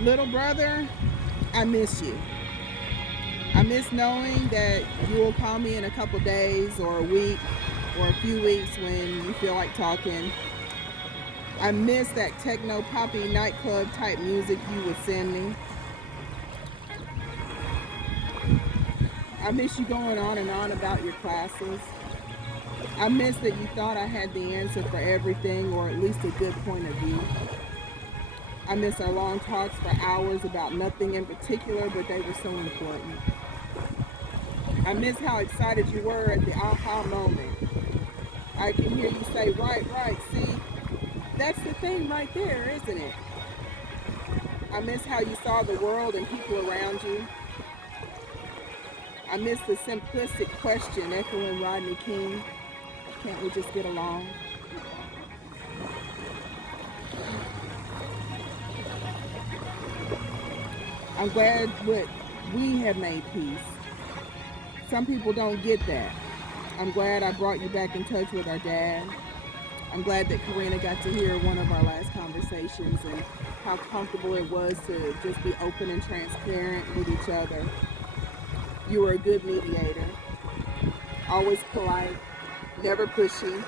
Little brother, I miss you. I miss knowing that you will call me in a couple days or a week or a few weeks when you feel like talking. I miss that techno poppy nightclub type music you would send me. I miss you going on and on about your classes. I miss that you thought I had the answer for everything, or at least a good point of view. I miss our long talks for hours about nothing in particular, but they were so important. I miss how excited you were at the aha moment. I can hear you say, right, right, see, that's the thing right there, isn't it? I miss how you saw the world and people around you. I miss the simplistic question echoing Rodney King, can't we just get along? I'm glad what we have made peace. Some people don't get that. I'm glad I brought you back in touch with our dad. I'm glad that Karina got to hear one of our last conversations and how comfortable it was to just be open and transparent with each other. You were a good mediator, always polite, never pushy.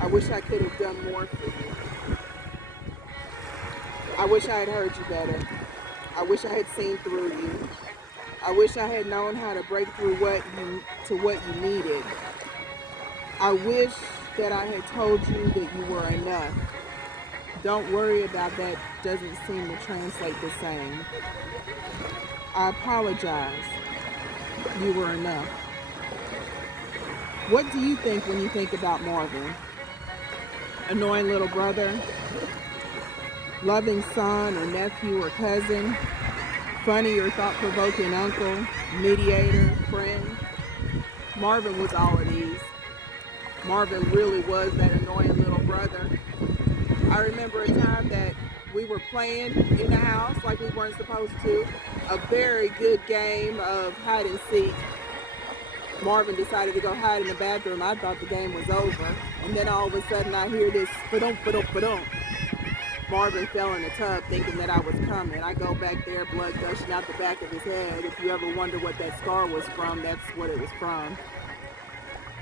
I wish I could have done more for you. I wish I had heard you better. I wish I had seen through you. I wish I had known how to break through what you needed. I wish that I had told you that you were enough. Don't worry about that, doesn't seem to translate the same. I apologize. You were enough. What do you think when you think about Marvin? Annoying little brother? Loving son or nephew or cousin? Funny or thought-provoking uncle? Mediator? Friend? Marvin was all of these. Marvin really was that annoying little brother. I remember a time that we were playing in the house like we weren't supposed to. A very good game of hide and seek. Marvin decided to go hide in the bathroom. I thought the game was over. And then all of a sudden I hear this ba-dum, ba-dum, ba-dum. Marvin fell in the tub thinking that I was coming. I go back there, blood gushing out the back of his head. If you ever wonder what that scar was from, that's what it was from.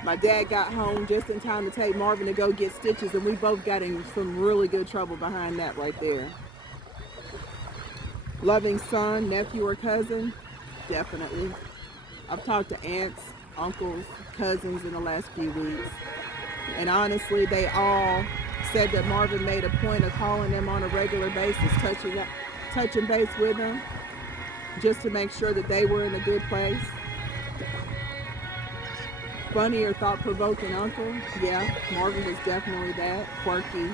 My dad got home just in time to take Marvin to go get stitches, and we both got in some really good trouble behind that right there. Loving son, nephew, or cousin? Definitely. I've talked to aunts, uncles, cousins in the last few weeks, and honestly, they all said that Marvin made a point of calling them on a regular basis, touching base with them, just to make sure that they were in a good place. Funny or thought-provoking uncle? Yeah, Marvin was definitely that. Quirky.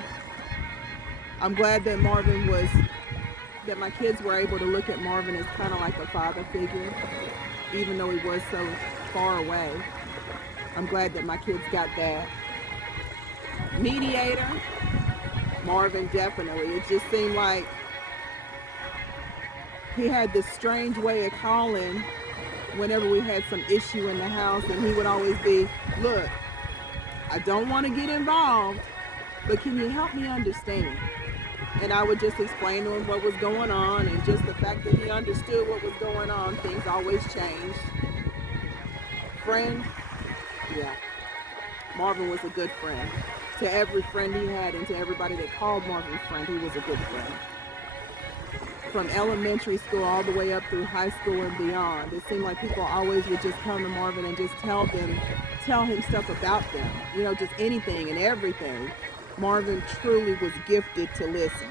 I'm glad that that my kids were able to look at Marvin as kind of like a father figure, even though he was so far away. I'm glad that my kids got that. Mediator? Marvin, definitely. It just seemed like he had this strange way of calling whenever we had some issue in the house, and he would always be, look, I don't want to get involved, but can you help me understand? And I would just explain to him what was going on, and just the fact that he understood what was going on, things always changed. Friend? Yeah. Marvin was a good friend. To every friend he had and to everybody that called Marvin friend, he was a good friend. From elementary school all the way up through high school and beyond, it seemed like people always would just come to Marvin and just tell him stuff about them. You know, just anything and everything. Marvin truly was gifted to listen.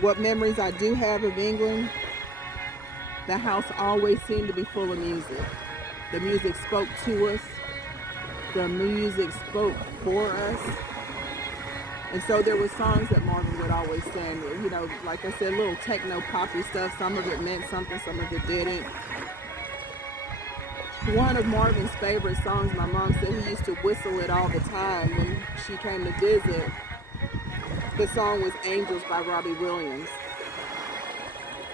What memories I do have of England, the house always seemed to be full of music. The music spoke to us. The music spoke for us. And so there were songs that Marvin would always sing. You know, like I said, little techno poppy stuff. Some of it meant something, some of it didn't. One of Marvin's favorite songs, my mom said he used to whistle it all the time when she came to visit. The song was Angels by Robbie Williams.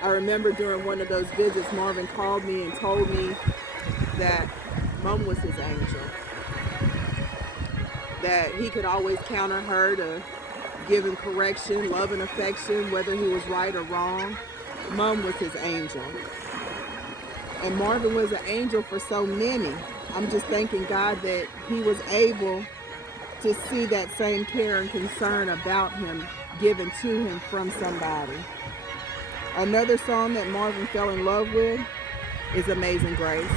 I remember during one of those visits, Marvin called me and told me that Mom was his angel. That he could always count on her to giving correction, love and affection, whether he was right or wrong. Mom was his angel. And Marvin was an angel for so many. I'm just thanking God that he was able to see that same care and concern about him given to him from somebody. Another song that Marvin fell in love with is Amazing Grace.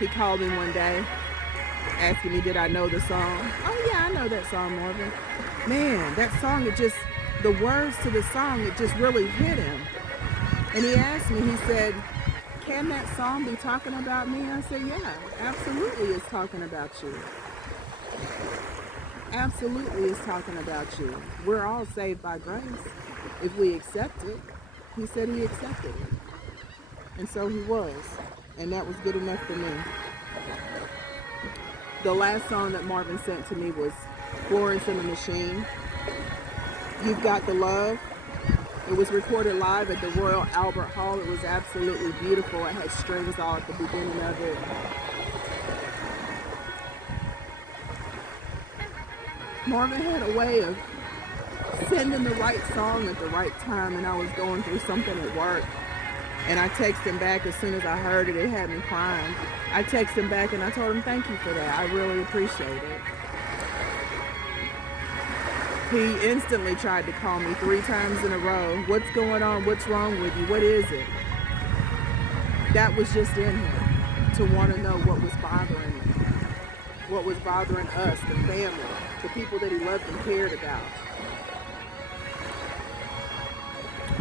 He called me one day asking me, did I know the song? Oh yeah, I know that song, Marvin. Man, that song, the words to the song, it just really hit him. And he asked me, he said, can that song be talking about me? I said, yeah, absolutely it's talking about you. Absolutely it's talking about you. We're all saved by grace if we accept it. He said he accepted it. And so he was. And that was good enough for me. The last song that Marvin sent to me was Florence and the Machine. You've Got the Love. It was recorded live at the Royal Albert Hall. It was absolutely beautiful. It had strings all at the beginning of it. Marvin had a way of sending the right song at the right time, and I was going through something at work. And I texted him back as soon as I heard it. It had me crying. I texted him back and I told him, thank you for that. I really appreciate it. He instantly tried to call me 3 times in a row. What's going on? What's wrong with you? What is it? That was just in him, to want to know what was bothering me, what was bothering us, the family, the people that he loved and cared about.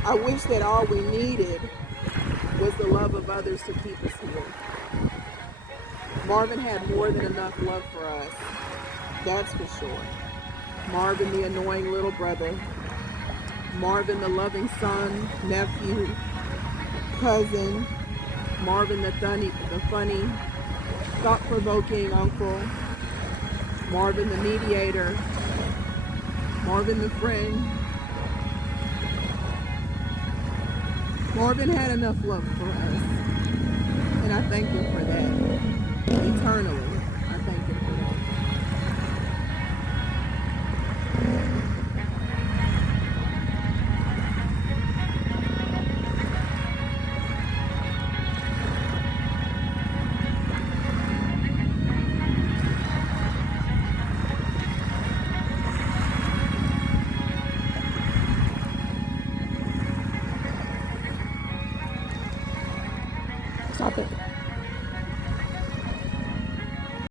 I wish that all we needed was the love of others to keep us here. Marvin had more than enough love for us, that's for sure. Marvin, the annoying little brother. Marvin, the loving son, nephew, cousin. Marvin, the funny, thought-provoking uncle. Marvin, the mediator. Marvin, the friend. Marvin had enough love for us, and I thank him for that, eternally.